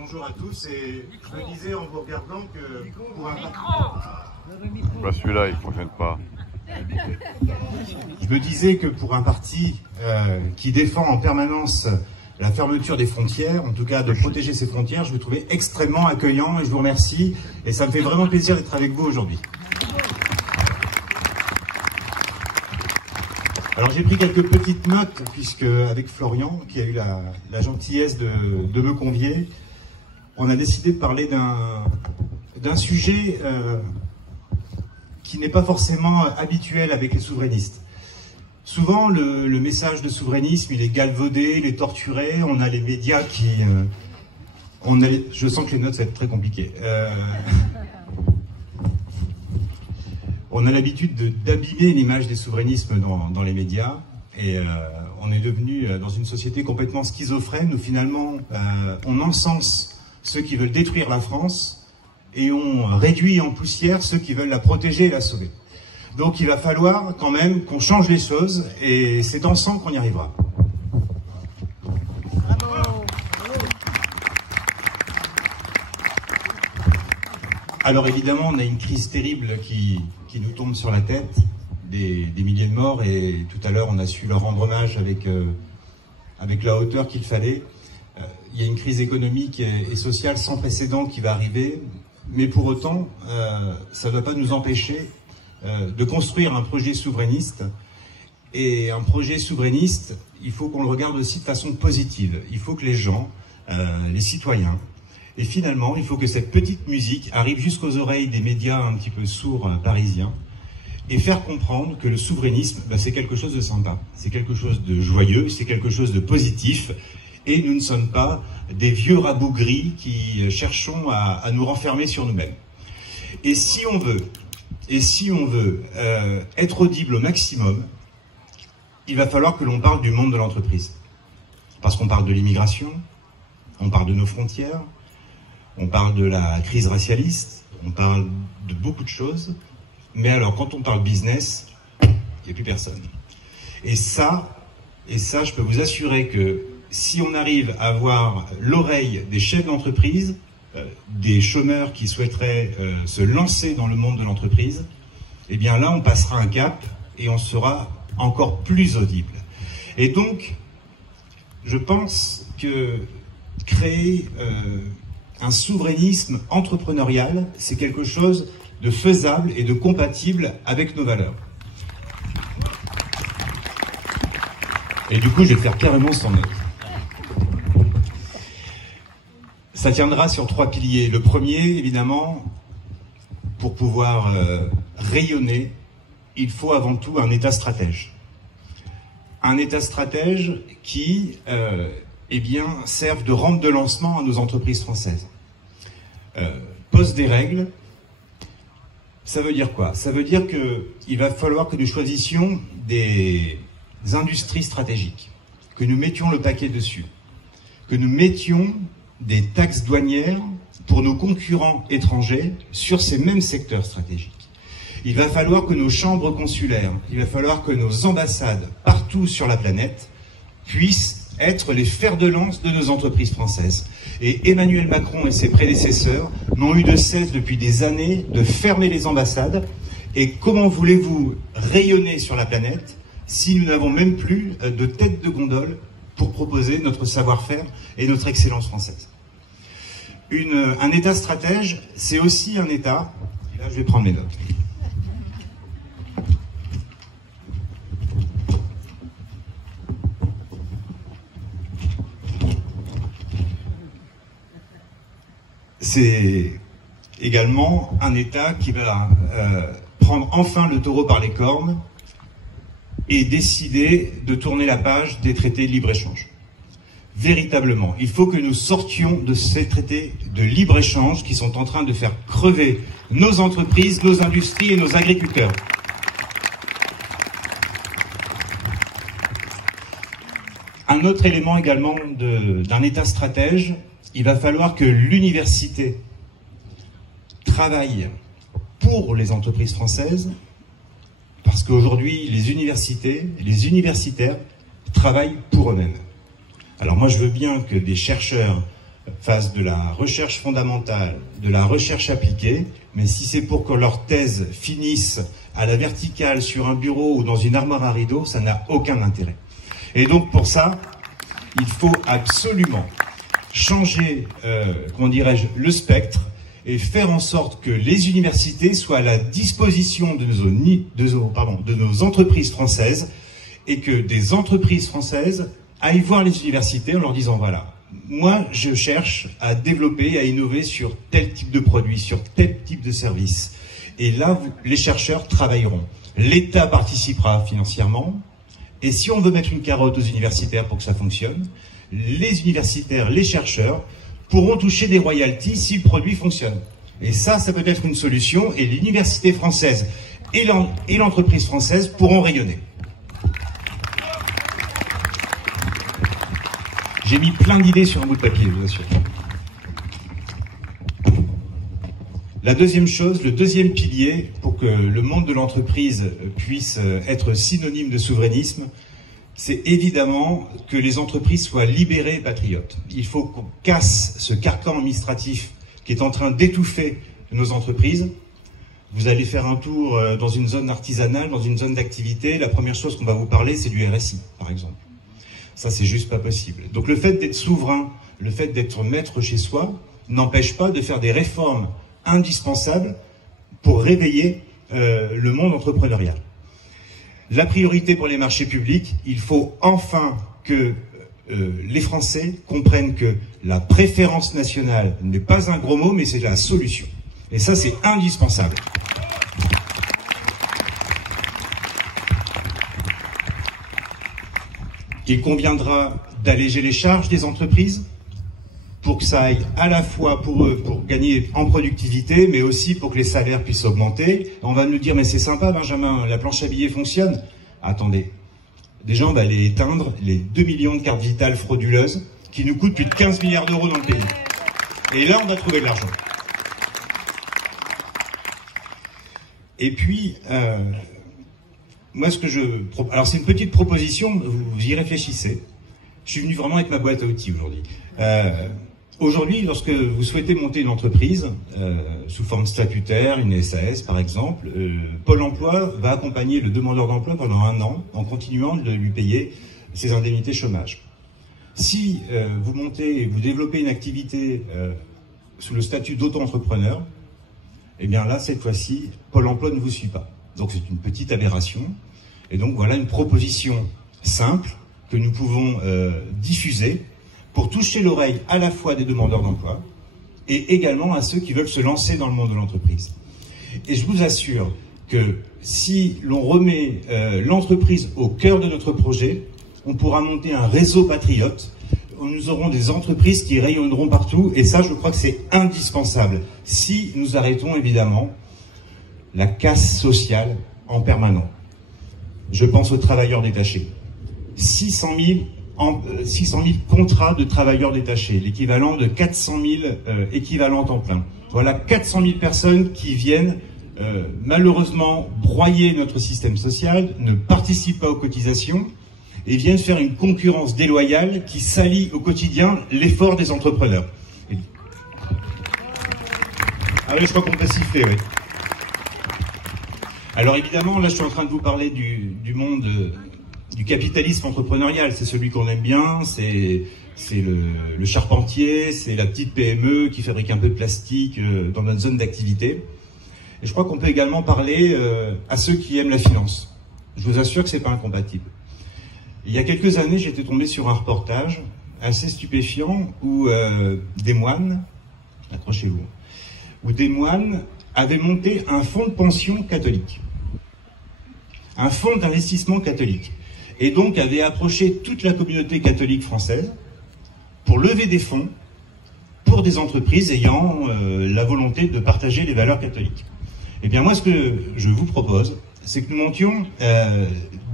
bonjour à tous, et je me disais en vous regardant que pour un Bah celui-là il fonctionne pas. Je me disais que pour un parti qui défend en permanence la fermeture des frontières, en tout cas de protéger ses frontières, je me trouvais extrêmement accueillant et je vous remercie et ça me fait vraiment plaisir d'être avec vous aujourd'hui. Alors j'ai pris quelques petites notes puisque avec Florian, qui a eu la gentillesse de me convier, on a décidé de parler d'un sujet qui n'est pas forcément habituel avec les souverainistes. Souvent, le message de souverainisme, il est galvaudé, il est torturé, on a les médias qui... je sens que les notes, ça va être très compliqué. On a l'habitude d'abîmer l'image des souverainismes dans les médias, et on est devenu dans une société complètement schizophrène, où finalement, on encense ceux qui veulent détruire la France, et on réduit en poussière ceux qui veulent la protéger et la sauver. Donc il va falloir quand même qu'on change les choses, et c'est ensemble qu'on y arrivera. Alors évidemment, on a une crise terrible qui nous tombe sur la tête, des milliers de morts, et tout à l'heure on a su leur rendre hommage avec la hauteur qu'il fallait. Il y a une crise économique et sociale sans précédent qui va arriver, mais pour autant, ça ne doit pas nous empêcher de construire un projet souverainiste. Et un projet souverainiste, il faut qu'on le regarde aussi de façon positive. Il faut que les gens, les citoyens, et finalement, il faut que cette petite musique arrive jusqu'aux oreilles des médias un petit peu sourds parisiens, et faire comprendre que le souverainisme, c'est quelque chose de sympa, c'est quelque chose de joyeux, c'est quelque chose de positif, et nous ne sommes pas des vieux rabougris qui cherchons à nous renfermer sur nous-mêmes. Et si on veut être audible au maximum, il va falloir que l'on parle du monde de l'entreprise. Parce qu'on parle de l'immigration, on parle de nos frontières, on parle de la crise racialiste, on parle de beaucoup de choses, mais alors quand on parle business, il n'y a plus personne. Et ça, je peux vous assurer que si on arrive à avoir l'oreille des chefs d'entreprise, des chômeurs qui souhaiteraient se lancer dans le monde de l'entreprise, eh bien là on passera un cap et on sera encore plus audible. Et donc, je pense que créer un souverainisme entrepreneurial, c'est quelque chose de faisable et de compatible avec nos valeurs. Et du coup, je vais faire carrément sans note. Ça tiendra sur 3 piliers. Le premier, évidemment, pour pouvoir rayonner, il faut avant tout un État stratège. Un État stratège qui serve de rampe de lancement à nos entreprises françaises. Pose des règles. Ça veut dire quoi? Ça veut dire qu'il va falloir que nous choisissions des industries stratégiques, que nous mettions le paquet dessus, que nous mettions des taxes douanières pour nos concurrents étrangers sur ces mêmes secteurs stratégiques. Il va falloir que nos chambres consulaires, il va falloir que nos ambassades partout sur la planète puissent être les fers de lance de nos entreprises françaises. Et Emmanuel Macron et ses prédécesseurs n'ont eu de cesse depuis des années de fermer les ambassades. Et comment voulez-vous rayonner sur la planète si nous n'avons même plus de tête de gondole pour proposer notre savoir-faire et notre excellence française? Un État stratège, c'est aussi un État... Là, je vais prendre mes notes. C'est également un État qui va prendre enfin le taureau par les cornes et décider de tourner la page des traités de libre-échange. Véritablement, il faut que nous sortions de ces traités de libre-échange qui sont en train de faire crever nos entreprises, nos industries et nos agriculteurs. Un autre élément également d'un État stratège, il va falloir que l'université travaille pour les entreprises françaises, parce qu'aujourd'hui, les universités, les universitaires travaillent pour eux-mêmes. Alors moi, je veux bien que des chercheurs fassent de la recherche fondamentale, de la recherche appliquée, mais si c'est pour que leur thèse finisse à la verticale sur un bureau ou dans une armoire à rideaux, ça n'a aucun intérêt. Et donc pour ça, il faut absolument changer, comment dirais-je, le spectre et faire en sorte que les universités soient à la disposition de nos entreprises françaises et que des entreprises françaises aillent voir les universités en leur disant voilà, moi je cherche à développer, à innover sur tel type de produit, sur tel type de service. Et là, les chercheurs travailleront. L'État participera financièrement. Et si on veut mettre une carotte aux universitaires pour que ça fonctionne, les universitaires, les chercheurs pourront toucher des royalties si le produit fonctionne. Et ça peut être une solution, et l'université française et l'entreprise française pourront rayonner. J'ai mis plein d'idées sur un bout de papier, je vous assure. La deuxième chose, le deuxième pilier pour que le monde de l'entreprise puisse être synonyme de souverainisme, c'est évidemment que les entreprises soient libérées et patriotes. Il faut qu'on casse ce carcan administratif qui est en train d'étouffer nos entreprises. Vous allez faire un tour dans une zone artisanale, dans une zone d'activité, la première chose qu'on va vous parler, c'est du RSI, par exemple. Ça, c'est juste pas possible. Donc le fait d'être souverain, le fait d'être maître chez soi, n'empêche pas de faire des réformes indispensables pour réveiller le monde entrepreneurial. La priorité pour les marchés publics, il faut enfin que les Français comprennent que la préférence nationale n'est pas un gros mot, mais c'est la solution. Et ça, c'est indispensable. Il conviendra d'alléger les charges des entreprises pour que ça aille à la fois pour eux, pour gagner en productivité, mais aussi pour que les salaires puissent augmenter. On va nous dire, mais c'est sympa, Benjamin, la planche à billets fonctionne. Attendez, déjà on va aller éteindre les 2 millions de cartes vitales frauduleuses qui nous coûtent plus de 15 milliards d'euros dans le pays. Et là, on va trouver de l'argent. Et puis, moi, ce que je... Alors, c'est une petite proposition, vous y réfléchissez. Je suis venu vraiment avec ma boîte à outils aujourd'hui. Aujourd'hui, lorsque vous souhaitez monter une entreprise, sous forme statutaire, une SAS par exemple, Pôle emploi va accompagner le demandeur d'emploi pendant 1 an en continuant de lui payer ses indemnités chômage. Si vous montez et vous développez une activité sous le statut d'auto-entrepreneur, eh bien là, cette fois-ci, Pôle emploi ne vous suit pas. Donc c'est une petite aberration. Et donc voilà une proposition simple que nous pouvons diffuser pour toucher l'oreille à la fois des demandeurs d'emploi et également à ceux qui veulent se lancer dans le monde de l'entreprise. Et je vous assure que si l'on remet l'entreprise au cœur de notre projet, on pourra monter un réseau patriote. Nous aurons des entreprises qui rayonneront partout et ça, je crois que c'est indispensable si nous arrêtons évidemment la casse sociale en permanence. Je pense aux travailleurs détachés. 600 000 contrats de travailleurs détachés, l'équivalent de 400 000 équivalents temps plein. Voilà 400 000 personnes qui viennent malheureusement broyer notre système social, ne participent pas aux cotisations et viennent faire une concurrence déloyale qui salit au quotidien l'effort des entrepreneurs. Ah oui, je crois qu'on peut siffler, oui. Alors évidemment, là je suis en train de vous parler du monde du capitalisme entrepreneurial, c'est celui qu'on aime bien, c'est le charpentier, c'est la petite PME qui fabrique un peu de plastique dans notre zone d'activité. Et je crois qu'on peut également parler à ceux qui aiment la finance. Je vous assure que c'est pas incompatible. Il y a quelques années, j'étais tombé sur un reportage assez stupéfiant où des moines, accrochez-vous, où des moines avaient monté un fonds de pension catholique, un fonds d'investissement catholique, et donc avaient approché toute la communauté catholique française pour lever des fonds pour des entreprises ayant la volonté de partager les valeurs catholiques. Eh bien moi, ce que je vous propose, c'est que nous montions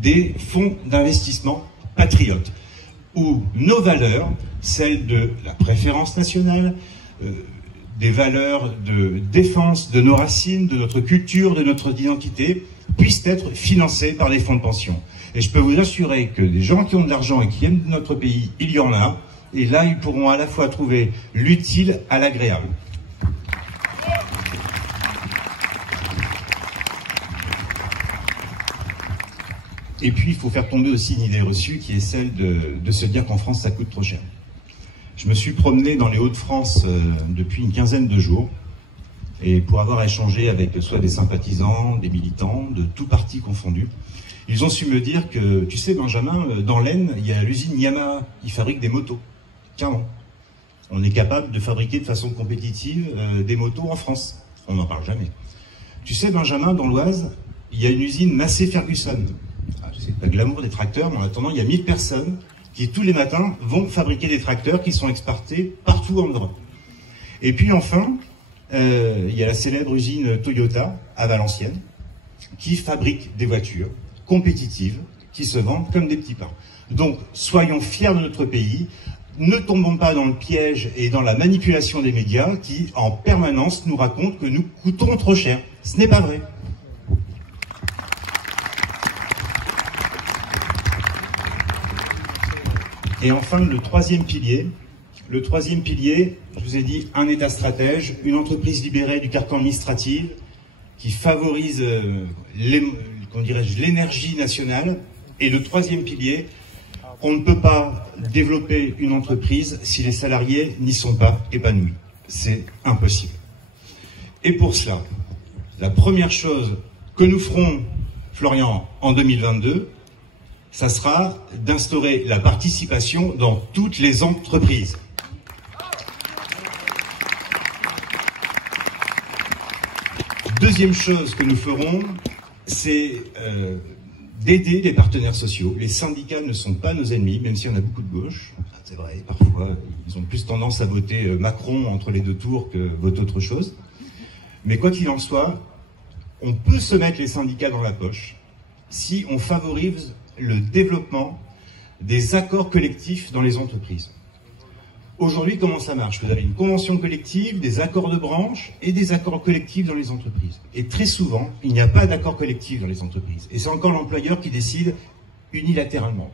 des fonds d'investissement patriotes, où nos valeurs, celles de la préférence nationale, des valeurs de défense de nos racines, de notre culture, de notre identité, puissent être financées par les fonds de pension. Et je peux vous assurer que des gens qui ont de l'argent et qui aiment notre pays, il y en a, Et là, ils pourront à la fois trouver l'utile à l'agréable. Et puis, il faut faire tomber aussi une idée reçue qui est celle de se dire qu'en France, ça coûte trop cher. Je me suis promené dans les Hauts-de-France depuis une quinzaine de jours, et pour avoir échangé avec soit des sympathisants, des militants, de tous partis confondus, ils ont su me dire que, tu sais Benjamin, dans l'Aisne, il y a l'usine Yamaha, ils fabriquent des motos. Carrément. On est capable de fabriquer de façon compétitive des motos en France. On n'en parle jamais. Tu sais Benjamin, dans l'Oise, il y a une usine Massey-Ferguson. C'est pas glamour des tracteurs, mais en attendant, il y a 1000 personnes qui, tous les matins, vont fabriquer des tracteurs qui sont exportés partout en Europe. Et puis enfin, il y a la célèbre usine Toyota à Valenciennes, qui fabrique des voitures compétitives, qui se vendent comme des petits pains. Donc, soyons fiers de notre pays, ne tombons pas dans le piège et dans la manipulation des médias qui, en permanence, nous racontent que nous coûtons trop cher. Ce n'est pas vrai. Et enfin, le troisième pilier, je vous ai dit, un État stratège, une entreprise libérée du carcan administratif qui favorise l'énergie nationale. Et le troisième pilier, on ne peut pas développer une entreprise si les salariés n'y sont pas épanouis. C'est impossible. Et pour cela, la première chose que nous ferons, Florian, en 2022, ça sera d'instaurer la participation dans toutes les entreprises. Deuxième chose que nous ferons, c'est d'aider les partenaires sociaux. Les syndicats ne sont pas nos ennemis, même s'il y en a beaucoup de gauche. C'est vrai, parfois, ils ont plus tendance à voter Macron entre les deux tours que voter autre chose. Mais quoi qu'il en soit, on peut se mettre les syndicats dans la poche si on favorise le développement des accords collectifs dans les entreprises. Aujourd'hui, comment ça marche? Vous avez une convention collective, des accords de branche et des accords collectifs dans les entreprises. Et très souvent, il n'y a pas d'accord collectif dans les entreprises. Et c'est encore l'employeur qui décide unilatéralement.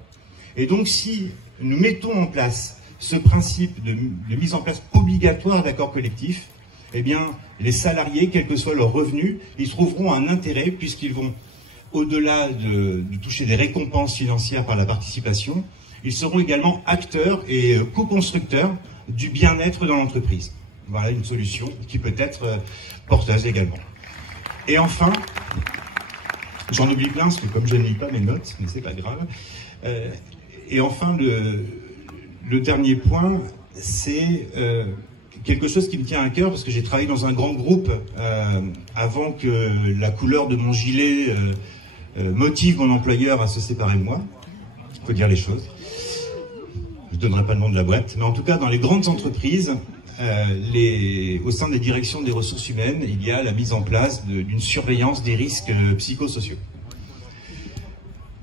Et donc, si nous mettons en place ce principe de mise en place obligatoire d'accords collectifs, eh bien, les salariés, quel que soit leur revenu, ils trouveront un intérêt puisqu'ils vont, au-delà de toucher des récompenses financières par la participation, ils seront également acteurs et co-constructeurs du bien-être dans l'entreprise. Voilà une solution qui peut être porteuse également. Et enfin, j'en oublie plein parce que comme je ne lis pas mes notes, mais c'est pas grave. Et enfin, le dernier point, c'est quelque chose qui me tient à cœur parce que j'ai travaillé dans un grand groupe avant que la couleur de mon gilet motive mon employeur à se séparer de moi. Il faut dire les choses. Je ne donnerai pas le nom de la boîte, mais en tout cas, dans les grandes entreprises, au sein des directions des ressources humaines, il y a la mise en place d'une surveillance des risques psychosociaux.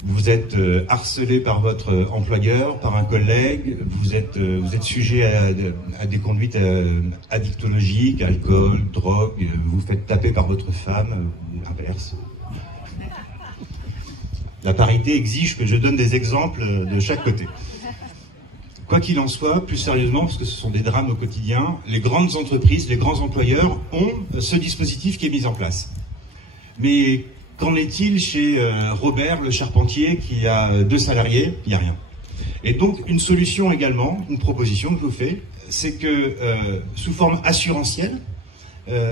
Vous êtes harcelé par votre employeur, par un collègue, vous êtes sujet à des conduites addictologiques, alcool, drogue, vous vous faites taper par votre femme, ou l'inverse. La parité exige que je donne des exemples de chaque côté. Quoi qu'il en soit, plus sérieusement, parce que ce sont des drames au quotidien, les grandes entreprises, les grands employeurs ont ce dispositif qui est mis en place. Mais qu'en est-il chez Robert, le charpentier, qui a 2 salariés? Il n'y a rien. Et donc, une solution également, une proposition que je vous fais, c'est que, sous forme assurantielle,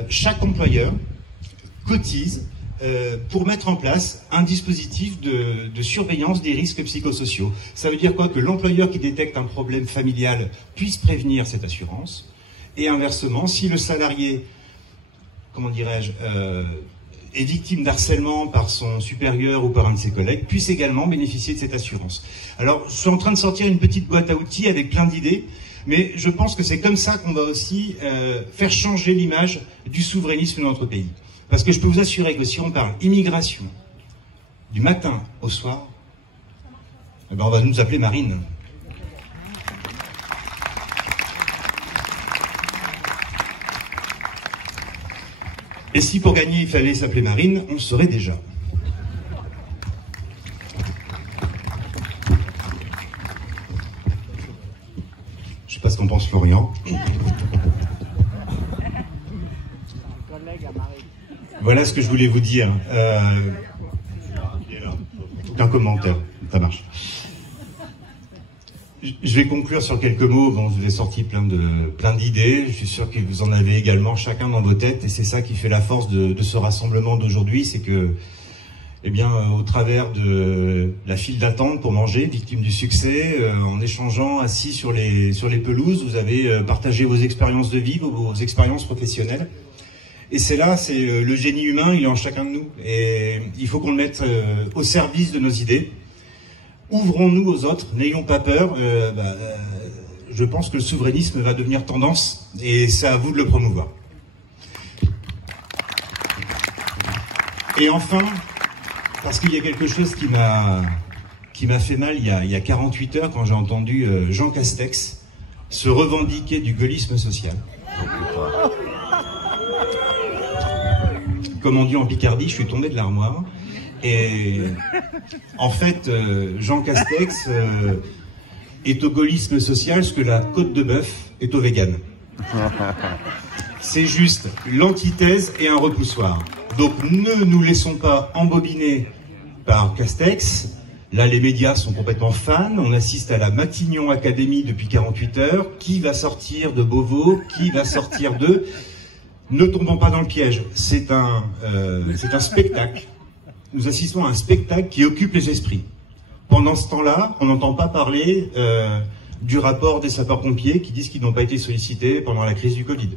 chaque employeur cotise pour mettre en place un dispositif de surveillance des risques psychosociaux. Ça veut dire quoi? Que l'employeur qui détecte un problème familial puisse prévenir cette assurance, et inversement, si le salarié, comment dirais-je, est victime d'harcèlement par son supérieur ou par un de ses collègues, puisse également bénéficier de cette assurance. Alors, je suis en train de sortir une petite boîte à outils avec plein d'idées, mais je pense que c'est comme ça qu'on va aussi faire changer l'image du souverainisme de notre pays. Parce que je peux vous assurer que si on parle immigration du matin au soir, eh ben on va nous appeler Marine. Et si pour gagner il fallait s'appeler Marine, on le saurait déjà. Florian. Voilà ce que je voulais vous dire. Aucun commentaire, ça marche. Je vais conclure sur quelques mots. Bon, je vous ai sorti plein d'idées. Je suis sûr que vous en avez également chacun dans vos têtes, et c'est ça qui fait la force de ce rassemblement d'aujourd'hui, c'est que, eh bien, au travers de la file d'attente pour manger, victime du succès, en échangeant assis sur les pelouses, vous avez partagé vos expériences de vie, vos expériences professionnelles. Et c'est là, c'est le génie humain, il est en chacun de nous, et il faut qu'on le mette au service de nos idées. Ouvrons-nous aux autres, n'ayons pas peur. Je pense que le souverainisme va devenir tendance et c'est à vous de le promouvoir. Et enfin, parce qu'il y a quelque chose qui m'a fait mal il y a 48 heures quand j'ai entendu Jean Castex se revendiquer du gaullisme social. Comme on dit en Picardie, je suis tombé de l'armoire. Et en fait, Jean Castex est au gaullisme social ce que la côte de bœuf est au vegan. C'est juste l'antithèse et un repoussoir. Donc ne nous laissons pas embobiner par Castex. Là, les médias sont complètement fans. On assiste à la Matignon Academy depuis 48 heures. Qui va sortir de Beauvau? Qui va sortir d'eux? Ne tombons pas dans le piège. C'est un spectacle. Nous assistons à un spectacle qui occupe les esprits. Pendant ce temps-là, on n'entend pas parler du rapport des sapeurs-pompiers qui disent qu'ils n'ont pas été sollicités pendant la crise du Covid.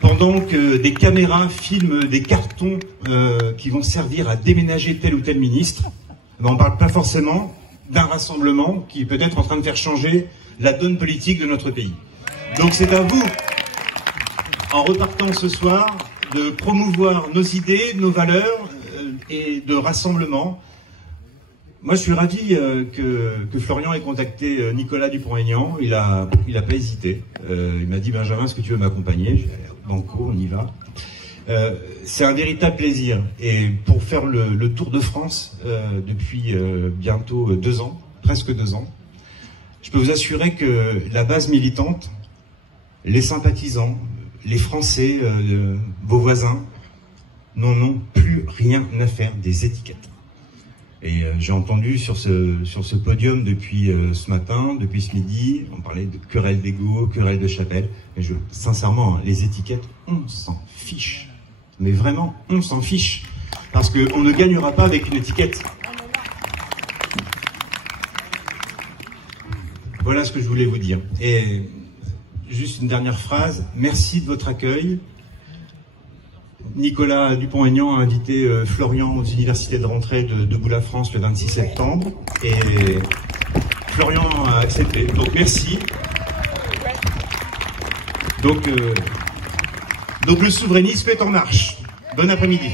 Pendant que des caméras filment des cartons qui vont servir à déménager tel ou tel ministre, on ne parle pas forcément d'un rassemblement qui est peut-être en train de faire changer la donne politique de notre pays. Donc c'est à vous, en repartant ce soir, de promouvoir nos idées, nos valeurs et de rassemblement. Moi, je suis ravi que Florian ait contacté Nicolas Dupont-Aignan. Il a pas hésité. Il m'a dit, Benjamin, est-ce que tu veux m'accompagner? J'ai dit, banco, on y va. C'est un véritable plaisir. Et pour faire le tour de France depuis bientôt 2 ans, presque 2 ans, je peux vous assurer que la base militante, les sympathisants, les Français, vos voisins, n'en ont plus rien à faire des étiquettes. Et j'ai entendu sur ce podium depuis ce matin, depuis ce midi, on parlait de querelle d'ego, querelle de chapelle. Mais sincèrement, les étiquettes, on s'en fiche. Mais vraiment, on s'en fiche. Parce qu'on ne gagnera pas avec une étiquette. Voilà ce que je voulais vous dire. Et juste une dernière phrase. Merci de votre accueil. Nicolas Dupont-Aignan a invité Florian aux universités de rentrée de Boula-France le 26 septembre. Et Florian a accepté. Donc merci. Donc le souverainisme est en marche. Bon après-midi.